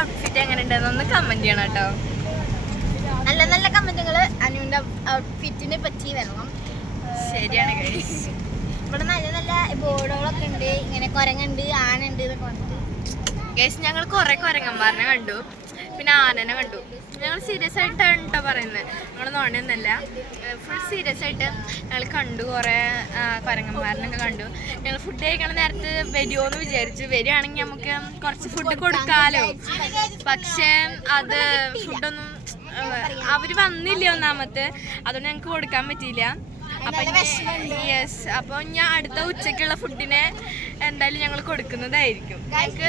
Outfit എങ്ങനെ ഉണ്ടെന്നൊന്ന് comment ചെയ്യണം കേട്ടോ. നല്ല നല്ല കമന്റുകൾ അനുവിന്റെ ഔട്ട്ഫിറ്റിനെ പറ്റി വരണം. ശരിയാണ് ഗൈസ്. ഇവിടെ നല്ല നല്ല ബോർഡുകളൊക്കെ ഉണ്ട്, ഇങ്ങനെ കുരങ്ങുണ്ട്, ആനുണ്ട് എന്നൊക്കെ പറഞ്ഞിട്ട്. ഗൈസ് ഞങ്ങൾ കുറെ കുരങ്ങന്മാരനെ കണ്ടു, പിന്നെ ആനനെ കണ്ടു. ഞങ്ങൾ സീരിയസ് ആയിട്ടാണ് കേട്ടോ പറയുന്നത്, ഞങ്ങൾ നോണയൊന്നല്ല, ഫുൾ സീരിയസ് ആയിട്ട് ഞങ്ങൾ കണ്ടു. കുറേ കുരങ്ങന്മാരനൊക്കെ കണ്ടു. ഞങ്ങൾ ഫുഡ് കഴിക്കണ നേരത്ത് വരുമോ എന്ന് വിചാരിച്ചു. വരികയാണെങ്കിൽ നമുക്ക് കുറച്ച് ഫുഡ് കൊടുക്കാമല്ലോ. പക്ഷേ അത് ഫുഡൊന്നും അവർ വന്നില്ല ഒന്നാമത്തെ, അതുകൊണ്ട് ഞങ്ങൾക്ക് കൊടുക്കാൻ പറ്റിയില്ല. അപ്പൊ ഞാൻ അടുത്ത ഉച്ചക്കുള്ള ഫുഡിനെ എന്തായാലും ഞങ്ങൾ കൊടുക്കുന്നതായിരിക്കും.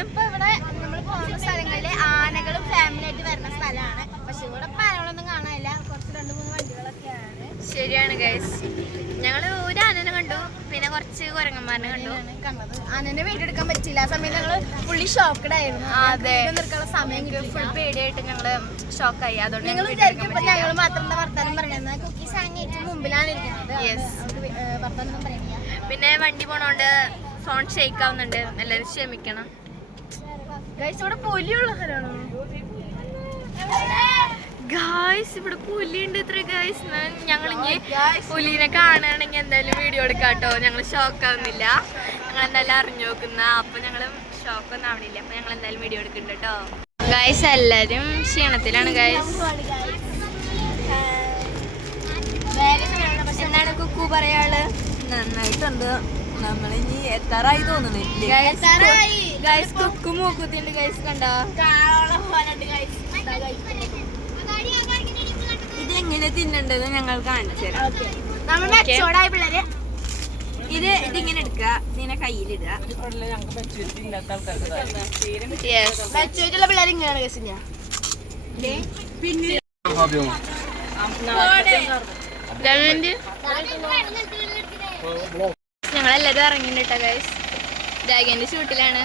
ഇപ്പൊ ഇവിടെ നമ്മൾ പോകുന്ന സ്ഥലങ്ങളില് ആനകളും ഫാമിലി ആയിട്ട് വരുന്ന സ്ഥലമാണ്. പക്ഷെ ഇവിടെ ആനകളൊന്നും കാണാനില്ല, കുറച്ച് 2-3 വണ്ടികളൊക്കെയാണ്. ശരിയാണ് ഗൈസ്. ഞങ്ങള് ഒരു ആനനെ കണ്ടു, പിന്നെ കുറച്ച് കുരങ്ങന്മാരനെ കണ്ടു. ആനനെ വീഡിയോ എടുക്കാൻ പറ്റില്ല, ആ സമയം ഞങ്ങള് ഫുള്ളി ഷോക്കഡ് ആയിരുന്നു. അതെ, നിർക്കാനുള്ള സമയം ഫുൾ പേടിയായിട്ട് ഞങ്ങള് ഷോക്കായി. അതുകൊണ്ട് ഞങ്ങൾ വിചാരിക്കുമ്പോ ഞങ്ങൾ മാത്രം വർത്താനം പറയുന്നത്, കുക്കീസ് ആണെങ്കിൽ ഏറ്റവും മുമ്പിലാണ് ഇരിക്കുന്നത്. വർത്താനം പറയുന്നില്ല. പിന്നെ വണ്ടി പോണോണ്ട് ഫോൺ ഷേക്ക് ആവുന്നുണ്ട്, എല്ലാവരും ക്ഷമിക്കണം. ഗൈസ് ഇവിടെ പുലിയുള്ള സ്ഥലമാണോ? ഗായ്സ് ഇവിടെ പുലിയുണ്ട് ഇത്ര ഗായ്സ്. ഞങ്ങൾ ഇനി പുലിനെ കാണുകയാണെങ്കിൽ എന്തായാലും വീഡിയോ എടുക്കാം കേട്ടോ. ഞങ്ങൾ ഷോക്കാവുന്നില്ല, ഞങ്ങൾ എന്തായാലും അറിഞ്ഞു നോക്കുന്ന. അപ്പൊ ഞങ്ങൾ ഷോക്കൊന്നും ആവണില്ല, അപ്പൊ ഞങ്ങൾ എന്തായാലും വീഡിയോ എടുക്കുന്നുണ്ട് കേട്ടോ. ഗായ്സ് എല്ലാരും ക്ഷീണത്തിലാണ് ഗായ്സ്. എന്താണ് കുക്കു പറയാള്? നന്നായിട്ടുണ്ട്, നമ്മളിനി എത്താറായി തോന്നുന്നില്ല. ഗായ്സ് കുക്കു മൂക്കുത്തിണ്ട് ഗായ്സ്, കണ്ടോ? ഇതെങ്ങനെ തിന്നണ്ടെന്ന് ഞങ്ങൾ കാണിച്ചു തരാം. ഇതിങ്ങനെ എടുക്കുക, ഇങ്ങനെ കയ്യിലിടുക. പിള്ളേർ ഇങ്ങനെയാണ് കേസ്. പിന്നെ ഞങ്ങളെല്ലാരും ഇറങ്ങിട്ടോ ഗൈസ്. ജാഗന്റെ ഷൂട്ടിലാണ്.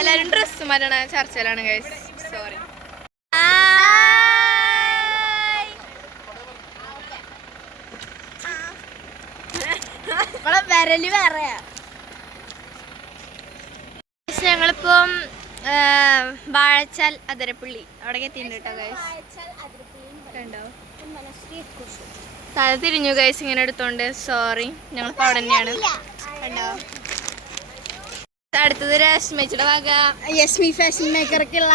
എല്ലാരും ഡ്രസ് മാറ്റണ ചർച്ചയിലാണ് ഗൈസ്. സോറി. വരല് വേറെയാ. ഞങ്ങളിപ്പം വാഴച്ചാൽ അതിരപ്പള്ളി അവിടെ എത്തിയിട്ടുണ്ട് കേട്ടോ ഗൈസ്. കണ്ടോ? തല തിരിഞ്ഞു ഗൈസ് ഇങ്ങനെ എടുത്തോണ്ട്. സോറി, ഞങ്ങളിപ്പോ അവിടെ തന്നെയാണ്. കണ്ടോ? അടുത്തത് രശ്മിയുടെ വക യസ്മി ഫാഷൻ മേക്കർക്കുള്ള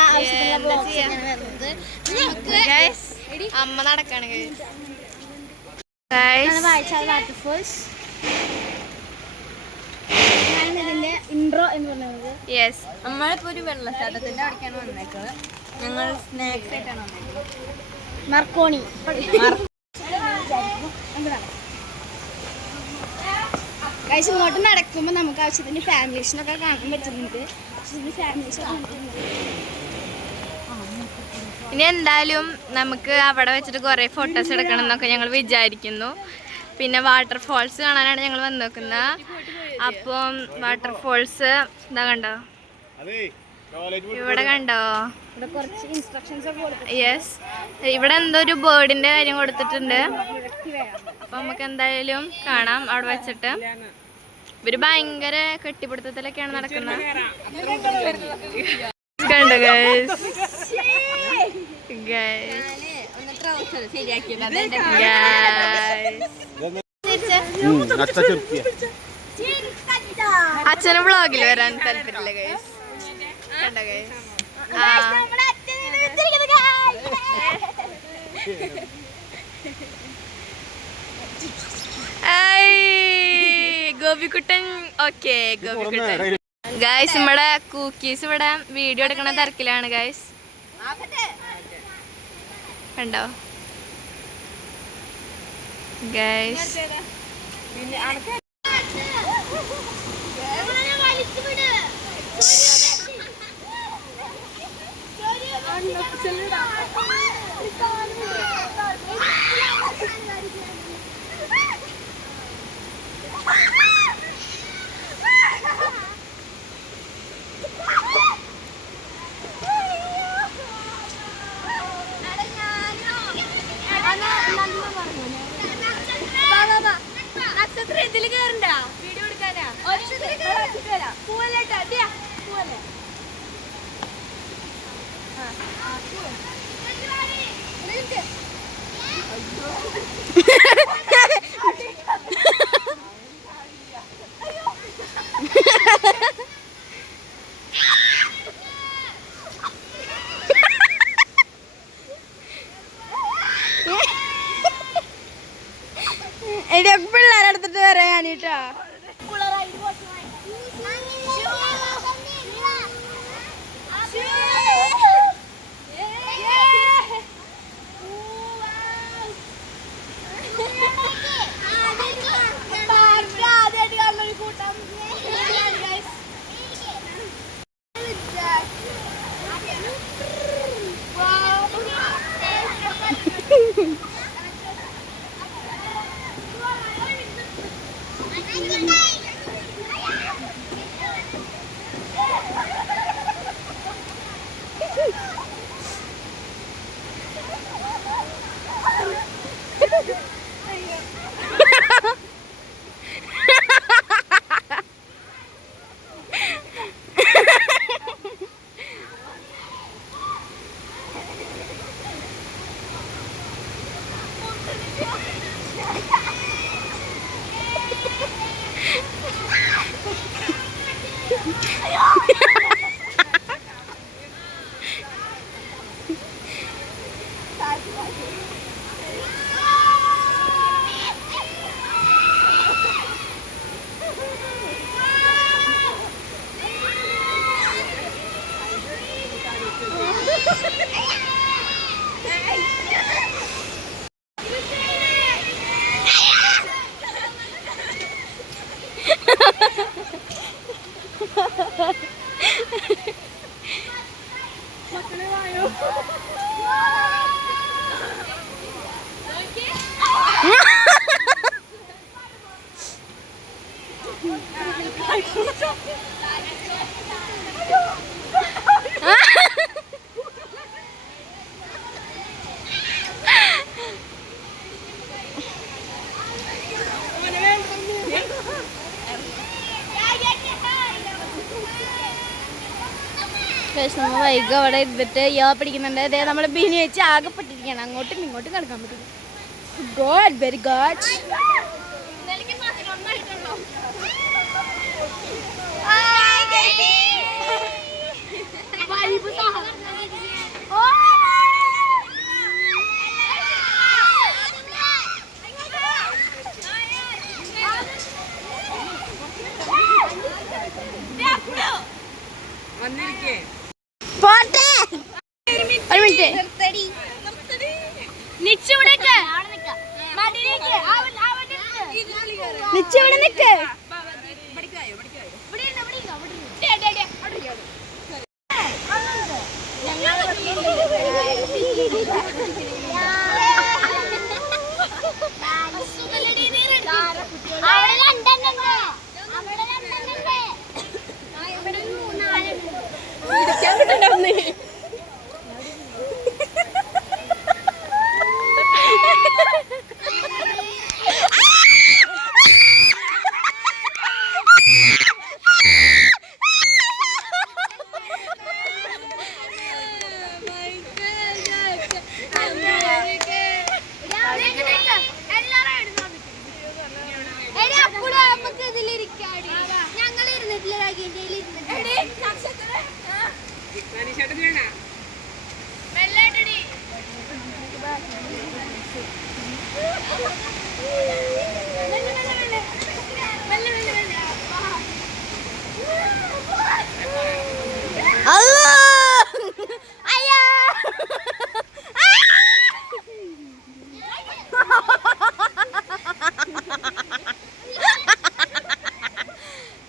അമ്മ നടക്കാണ് വാട്ടർഫോൾസ്. ഇതിന്റെ ഇൻട്രോ എന്ന് പറയുന്നത്. യെസ്, നമ്മളിപ്പോ ഒരു വെള്ളച്ചാട്ടത്തിന്റെ അവിടേക്കാണ് വന്നേക്കുന്നത്. ഞങ്ങൾ സ്നാക്സ് ആയിട്ടാണ് വന്നേക്കുന്നത്. മർക്കോണി കഴിച്ച് ഇങ്ങോട്ട് നടക്കുമ്പോൾ നമുക്ക് ആവശ്യത്തിന് ഫാമിലീസിനൊക്കെ കാണാൻ പറ്റുന്നുണ്ട്. ഇനി എന്തായാലും നമുക്ക് അവിടെ വെച്ചിട്ട് കുറേ ഫോട്ടോസ് എടുക്കണം എന്നൊക്കെ ഞങ്ങൾ വിചാരിക്കുന്നു. പിന്നെ വാട്ടർഫോൾസ് കാണാനാണ് ഞങ്ങൾ വന്ന് നോക്കുന്നത്. അപ്പം വാട്ടർഫോൾസ് ഇതാ കണ്ടോ, ഇവിടെ കണ്ടോ? യെസ്, ഇവിടെ എന്തോ ഒരു ബേർഡിന്റെ കാര്യം കൊടുത്തിട്ടുണ്ട്. അപ്പൊ നമുക്ക് എന്തായാലും കാണാം അവിടെ വെച്ചിട്ട്. ഇവര് ഭയങ്കര കെട്ടിപ്പിടുത്തത്തിലൊക്കെയാണ് നടക്കുന്നത്. കണ്ടോ ഗൈസ്? അച്ഛന് വ്ളോഗിൽ വരാൻ താല്പര്യമില്ല ഗൈസ്. കണ്ടോ guys? Gopikuttan. Okay Gopikuttan. Guys ഇവിടെ കുക്കീസ് ഇവിടെ വീഡിയോ എടുക്കണ തിരക്കിലാണ് ഗൈസ്. കണ്ടോ ഗൈസ്? എടി പിള്ളേരെടുത്തിട്ട് വരാ ഞാനീട്ടാ. നമ്മ വൈകി അവിടെ ഇരുന്നിട്ട് പിടിക്കുന്നുണ്ട്. അതേ നമ്മളെ ബിനി വെച്ച് ആകെപ്പെട്ടിരിക്കുകയാണ്. അങ്ങോട്ടും ഇങ്ങോട്ടും കിടക്കാൻ പറ്റില്ല. God very God. പോട്ടെ ഒരു മിനിറ്റ് നിച്ചിവിടെ നിക്ക്.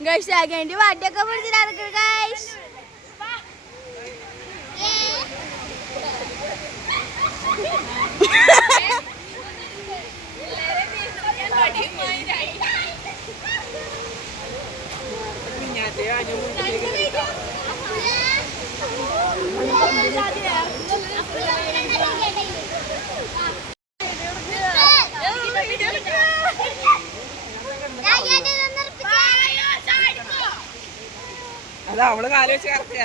ഗൈസ് ആകേണ്ടി വാട്ടിയൊക്കെ പിടിച്ചിട്ട് നടക്കുക ഗൈസ്. അത് അവള് കാല് വെച്ച് കറക്കുക.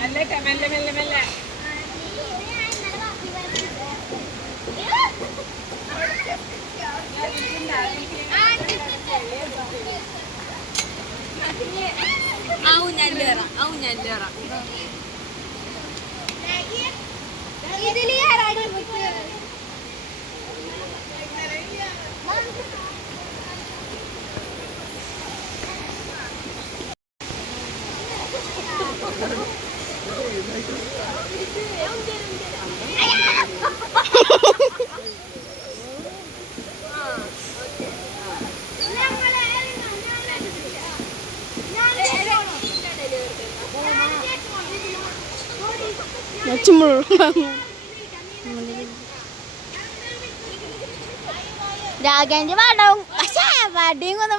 മെല്ലെ മെല്ലെ മെല്ലെ മെല്ലെ. രാഗേന്റെ പാടവും പക്ഷേ വടിയും കൊന്നും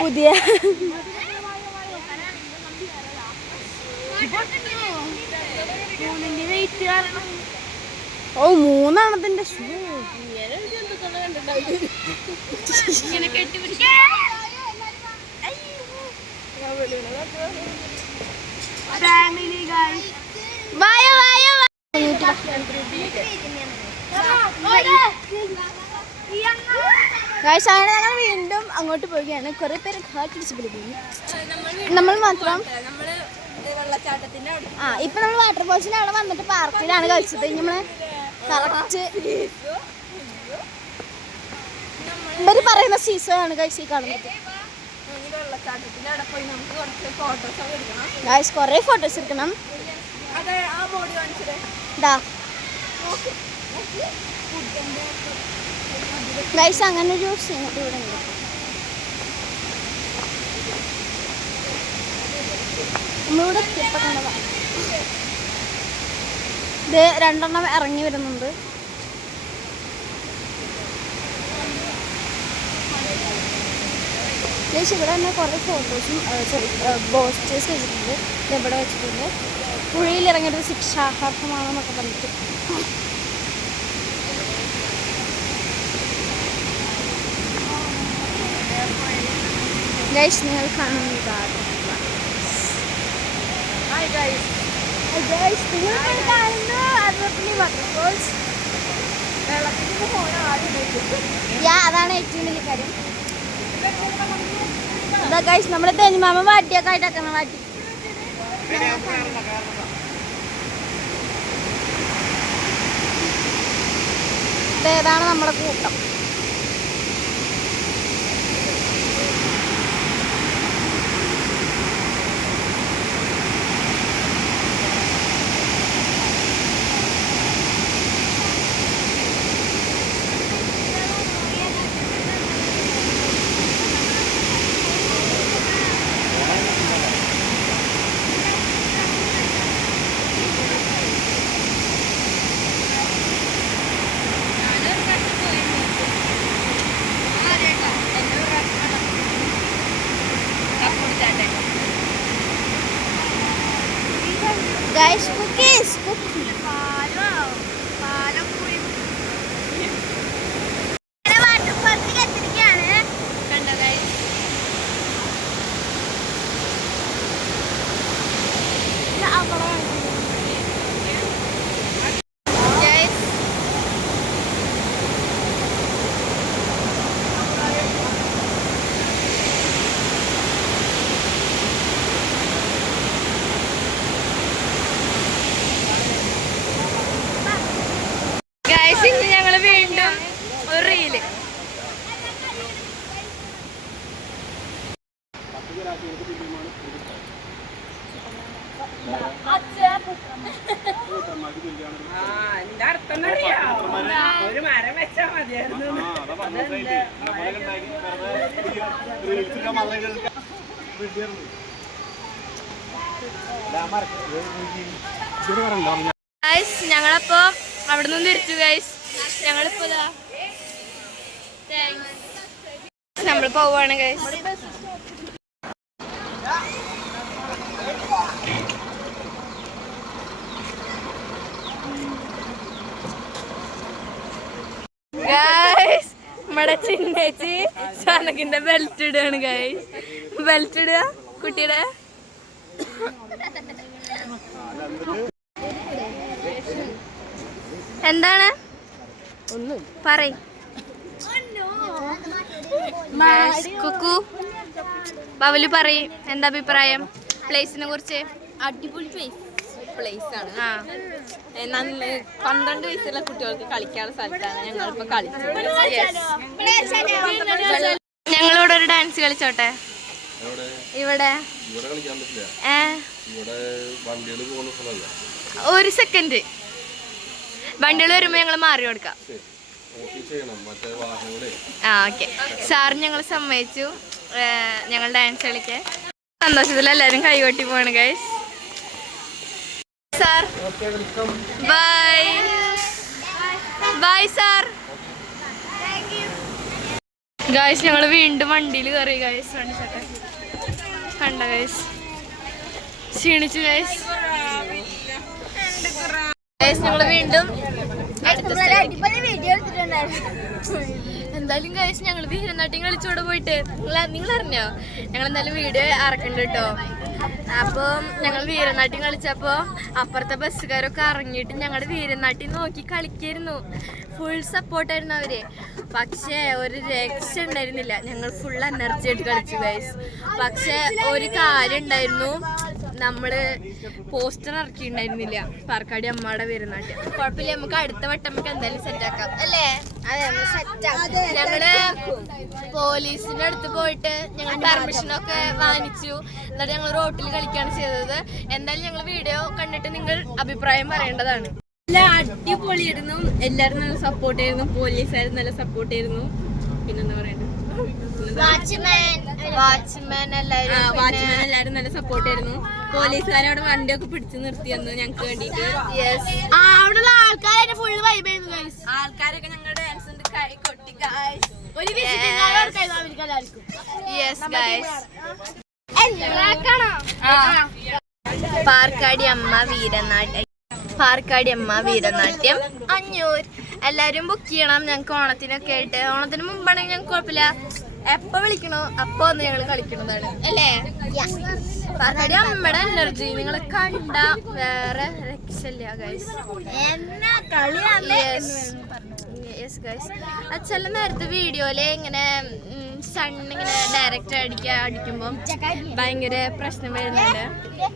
പുതിയ ഓ 3 എണ്ണത്തിന്റെ ഷൂ വായോ വായോ അങ്ങനെ ഞങ്ങൾ വീണ്ടും അങ്ങോട്ട് പോവുകയാണ്. കുറെ പേര് ഘാട്ടിടിച്ച് പിടിക്കുന്നു. നമ്മൾ മാത്രം ഇപ്പൊ നമ്മൾ വാട്ടർഫോൾസിന്റെ അവിടെ വന്നിട്ട് പാർക്കിലാണ് കളിച്ചത്. നമ്മള് കറക്റ്റ് ഇവര് പറയുന്ന സീസൺ ആണ് കഴിച്ച് കാണുന്നത്. കൊറേ ഫോട്ടോസ് എടുക്കണം. ഗൈസ് അങ്ങനെ ഒരു സീനറി ഇവിടെ ഉണ്ട്. നമ്മളിവിടെ എത്തിയപ്പോഴാണ് ഇത് 2 എണ്ണം ഇറങ്ങി വരുന്നുണ്ട്. ഗൈസ് ഇവിടെ തന്നെ കുറേ ഫോട്ടോസും പോസ്റ്റേഴ്സ് വെച്ചിട്ടുണ്ട്. ഇതെവിടെ വെച്ചിട്ടുണ്ട്. പുഴയിൽ ഇറങ്ങിയത് ശിക്ഷാർഹമാണെന്നൊക്കെ പറഞ്ഞിട്ട് ഗൈസ് നിങ്ങൾ കാണുന്നതാണ്. അതാണ് ഏറ്റവും വലിയ കാര്യം. അതാ ഗൈസ് നമ്മുടെ തെനിമാമ വാട്ടിയൊക്കെ ആയിട്ടാക്കണം. വാട്ടി ഇതേതാണ് നമ്മുടെ കൂട്ടം. Guys, cookies. ഇന്ന് ഞങ്ങള് വീണ്ടും ഒരു റീല് എന്റെ അർത്ഥം ഒരു മരം വെച്ചാ മതിയായിരുന്നു. ഞങ്ങളപ്പോ അവിടെ നിന്ന് തിരിച്ചു ഗൈസ്. ഞങ്ങളിപ്പോ നമ്മൾ പോവാണ് ഗൈസ്. ഗൈസ് നമ്മുടെ ഇവിടെ ചിന്നേച്ചി ഷാനക്കിന്റെ ബെൽറ്റ് ഇടുകയാണ് ഗൈസ്. ബെൽറ്റ് ഇടുക കുട്ടിയുടെ. എന്താണ് പറയ് കുക്കു ബവലു പറയ് എന്താ അഭിപ്രായം പ്ലേസിനെ കുറിച്ച്? അടിപൊളി പ്ലേസ് ആണ്. ആ 12 വയസ്സുള്ള കുട്ടികൾക്ക് കളിക്കാനുള്ള സ്ഥലത്താണ് ഞങ്ങളിപ്പോ കളിച്ചത്. ഞങ്ങളിവിടെ ഒരു ഡാൻസ് കളിച്ചോട്ടെ ഇവിടെ. ഒരു സെക്കൻഡ് വണ്ടികൾ വരുമ്പോ ഞങ്ങൾ മാറി കൊടുക്കാം. ആ ഓക്കെ സാർ ഞങ്ങൾ സമ്മതിച്ചു ഞങ്ങൾ ഡാൻസ് കളിക്കാൻ. സന്തോഷത്തിൽ എല്ലാരും കൈകൊട്ടി പോവാണ് guys. Sir bye bye sir. Guys ഞങ്ങൾ വീണ്ടും വണ്ടിയിൽ കയറി ഗൈസ്. കണ്ട ഗൈസ് ക്ഷീണിച്ചു ഗൈസ്. ഞങ്ങള് വീണ്ടും എന്തായാലും ഗൈസ് ഞങ്ങൾ വീരനാട്യം കളിച്ചോടെ പോയിട്ട് നിങ്ങൾ അറിഞ്ഞോ? ഞങ്ങൾ എന്തായാലും വീഡിയോ ഇറക്കണ്ട കേട്ടോ. അപ്പം ഞങ്ങൾ വീരനാട്യം കളിച്ചപ്പോൾ അപ്പുറത്തെ ബസ്സുകാരൊക്കെ ഇറങ്ങിയിട്ട് ഞങ്ങളുടെ വീരനാട്യം നോക്കി കളിക്കായിരുന്നു. ഫുൾ സപ്പോർട്ടായിരുന്നു അവര്. പക്ഷേ ഒരു രക്ഷ ഉണ്ടായിരുന്നില്ല. ഞങ്ങൾ ഫുൾ എനർജി ആയിട്ട് കളിച്ചു ഗൈസ്. പക്ഷെ ഒരു കാര്യം ഉണ്ടായിരുന്നു, നമ്മള് പോസ്റ്റർ ഇറക്കിയിട്ടുണ്ടായിരുന്നില്ല പാർക്കാടി അമ്മയുടെ വീരനാട്യം. കുഴപ്പമില്ല, നമുക്ക് അടുത്ത വട്ടം നമുക്ക് എന്തായാലും സെറ്റാക്കാം അല്ലേ? ഞങ്ങള് പോലീസിന്റെ അടുത്ത് പോയിട്ട് ഞങ്ങൾ പെർമിഷനൊക്കെ വാങ്ങിച്ചു. എന്നിട്ട് ഞങ്ങൾ റോട്ടിൽ കളിക്കുകയാണ് ചെയ്തത്. എന്തായാലും ഞങ്ങൾ വീഡിയോ കണ്ടിട്ട് നിങ്ങൾ അഭിപ്രായം പറയേണ്ടതാണ്. അടിപൊളിയായിരുന്നു. എല്ലാരും നല്ല സപ്പോർട്ട് ആയിരുന്നു. പോലീസുകാരും നല്ല സപ്പോർട്ട് ആയിരുന്നു. പിന്നെന്താ പറയണ്ടത്, വാച്ച്മാൻ എല്ലാരും നല്ല സപ്പോർട്ട് ആയിരുന്നു. പോലീസുകാരവിടെ വണ്ടിയൊക്കെ പിടിച്ചു നിർത്തിയെന്ന് ഞങ്ങൾക്ക് വേണ്ടിട്ട്. അവിടെയുള്ള ആൾക്കാരെ ഫുള്ള് വൈബായിരുന്നു. ആൾക്കാരൊക്കെ ഞങ്ങളുടെ ഡാൻസ് ഉണ്ട് കൈ കൊട്ടി ഗൈസ്. ഒരു പാർക്കാടി അമ്മ വീരനാട്യം. പാർക്കാടി അമ്മ വീരനാട്യം 500. എല്ലാരും ബുക്ക് ചെയ്യണം. ഞങ്ങൾക്ക് ഓണത്തിനൊക്കെ ആയിട്ട്. ഓണത്തിന് മുമ്പാണെങ്കിൽ ഞങ്ങൾക്ക് കുഴപ്പമില്ല, എപ്പോ വിളിക്കണോ അപ്പൊ ഒന്ന് ഞങ്ങൾ കളിക്കുന്നതാണ് അല്ലേ? പാർക്കാടി അമ്മയുടെ എനർജി നിങ്ങൾ കണ്ട വേറെ രക്ഷയില്ല ഗൈസ്. ചില നേരത്തെ വീഡിയോയില് ഇങ്ങനെ സണ്ണിങ്ങനെ ഡയറക്റ്റ് അടിക്കുമ്പം ഭയങ്കര പ്രശ്നം വരുന്നുണ്ട്.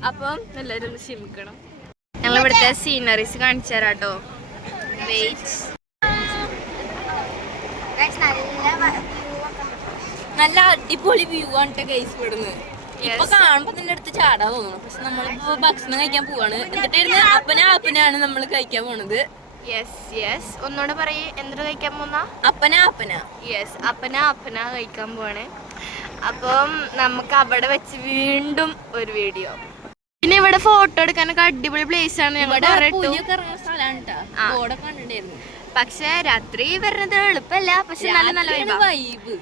അപ്പം എല്ലാവരും ഒന്ന് ക്ഷമിക്കണം. ഞങ്ങൾ ഇവിടുത്തെ സീനറീസ് കാണിച്ചു തരാട്ടോ. വെയിറ്റ്. നല്ല അടിപൊളി വ്യൂ ആണ് ഗൈസ് ഇവിടുന്ന്. ഇപ്പൊ കാണുമ്പോ തന്നെ അടുത്ത് ചാടാൻ തോന്നുന്നു. പക്ഷെ നമ്മളിപ്പോ ഭക്ഷണം കഴിക്കാൻ പോവാണ്. എന്നിട്ടായിരുന്നു അപ്പനാണ് നമ്മൾ കഴിക്കാൻ പോണത്. യെസ് ഒന്നുകൂടെ പറയ്, എന്തിനാ കഴിക്കാൻ പോന്ന? അപ്പന യെസ് അപ്പന കഴിക്കാൻ പോവാണ്. അപ്പം നമുക്ക് അവിടെ വെച്ച് വീണ്ടും ഒരു വീഡിയോ. പിന്നെ ഇവിടെ ഫോട്ടോ എടുക്കാനൊക്കെ അടിപൊളി പ്ലേസ് ആണ്. പക്ഷെ രാത്രി വരുന്നത് എളുപ്പമല്ല. പക്ഷെ നല്ല വൈബ്.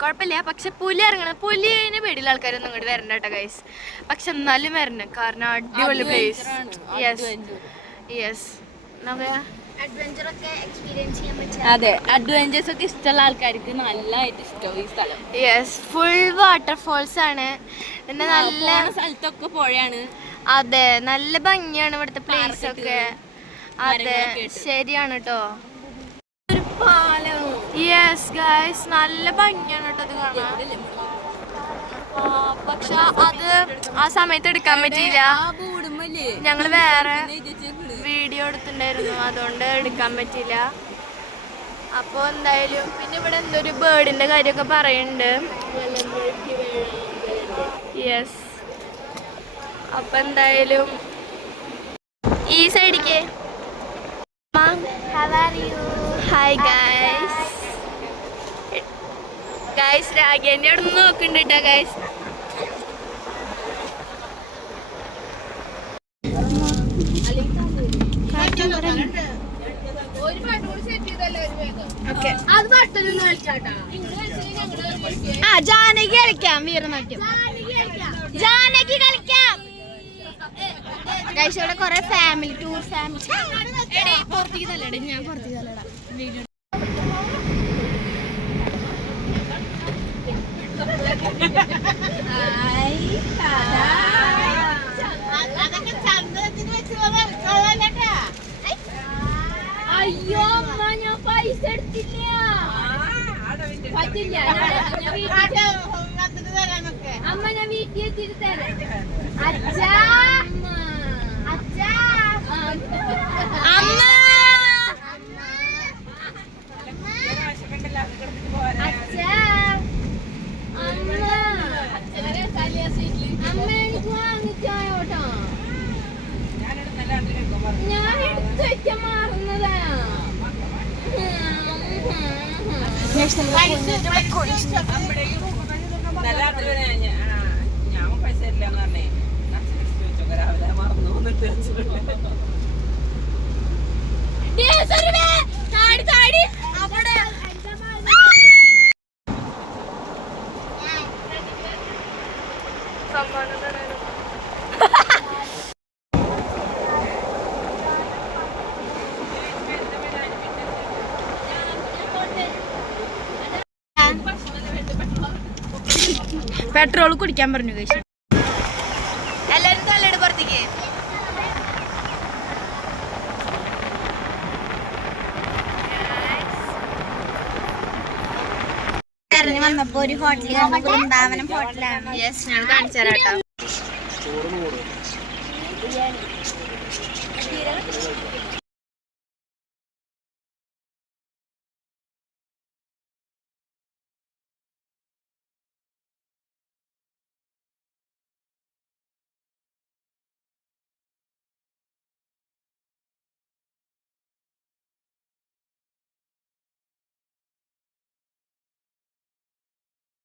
കുഴപ്പമില്ല. പക്ഷെ പുലി ഇറങ്ങണം. പുലിനെ പേടിയുള്ള ആൾക്കാരൊന്നും ഇങ്ങോട്ട് വരണ്ട കേട്ടോ ഗൈസ്. പക്ഷെ എന്നാലും വരണം, കാരണം അടിപൊളി പ്ലേസ്. യെസ് അതെ, അഡ്വഞ്ചേഴ്സ് ഒക്കെ ഇഷ്ടമുള്ള ആൾക്കാർക്ക് നല്ലതായിട്ട് ഇഷ്ടവും ഈ സ്ഥലം. യെസ് ഫുൾ വാട്ടർഫോൾസ് ആണ്. പിന്നെ നല്ല സ്ഥലത്തൊക്കെ പുഴയാണ്. അതെ, നല്ല ഭംഗിയാണ് ഇവിടുത്തെ പ്ലേസ് ഒക്കെ. അതെ ശരിയാണ് കേട്ടോ. യെസ് ഗൈസ് നല്ല ഭംഗിയാണ് കേട്ടോ ഇത് കാണാൻ. പക്ഷെ അത് ആ സമയത്ത് എടുക്കാൻ പറ്റിയില്ല. ഞങ്ങള് വേറെ വീഡിയോ എടുത്തിട്ടുണ്ടായിരുന്നു, അതുകൊണ്ട് എടുക്കാൻ പറ്റില്ല. അപ്പോൾ എന്തായാലും പിന്നെ ഇവിടെ എന്തൊരു ബേർഡിന്റെ കാര്യമൊക്കെ പറയുന്നുണ്ട്. യെസ് അപ്പൊ എന്തായാലും ഈ സൈഡിക്ക് ഹായ് ഗൈസ് രാഗേന്റെ അവിടെ നിന്ന് നോക്കുന്നുണ്ട് കേട്ടോ ഗൈസ്. ജാനകി കളിക്കാം. വീരനാട്യം ജാനകി കളിക്കാം. ഇവിടെ കൊറേ ഫാമിലി ടൂർ ഫാമിലി. ഞാൻ പുറത്തേക്ക് തല്ലട വീഡിയോ. അതൊക്കെ ചന്ദ്രത്തിന് വെച്ച് കൊള്ളാലട്ടാ. അയ്യോ അമ്മ ഞാൻ പൈസ എടുത്തില്ല പറ്റില്ല വന്നിട്ട് തരാനൊക്കെ. അമ്മ ഞാൻ വീട്ടിൽ എത്തിയിട്ട് തരാം അച്ഛാ അച്ഛാ അമ്മ അച്ഛാ അമ്മ എനിക്ക് വാങ്ങിച്ചോട്ടോ ഞാൻ എടുത്തു വെക്കാൻ മാറുന്നതാ ഞാൻ പൈസ ഇല്ലെന്ന് പറഞ്ഞേ രാവിലെ മറന്നു വന്നിട്ട് സമ്മാനം തരാനും പെട്രോൾ കുടിക്കാൻ പറഞ്ഞു കഴിച്ചു. എല്ലാരും തലയുടെ പുറത്തേക്ക് ഇറങ്ങി വന്നപ്പോ ഒരു ഹോട്ടലിൽ വൃന്ദാവനം ഹോട്ടലാണ്. യെസ് ഞാൻ കാണിച്ചു തരാം കേട്ടോ.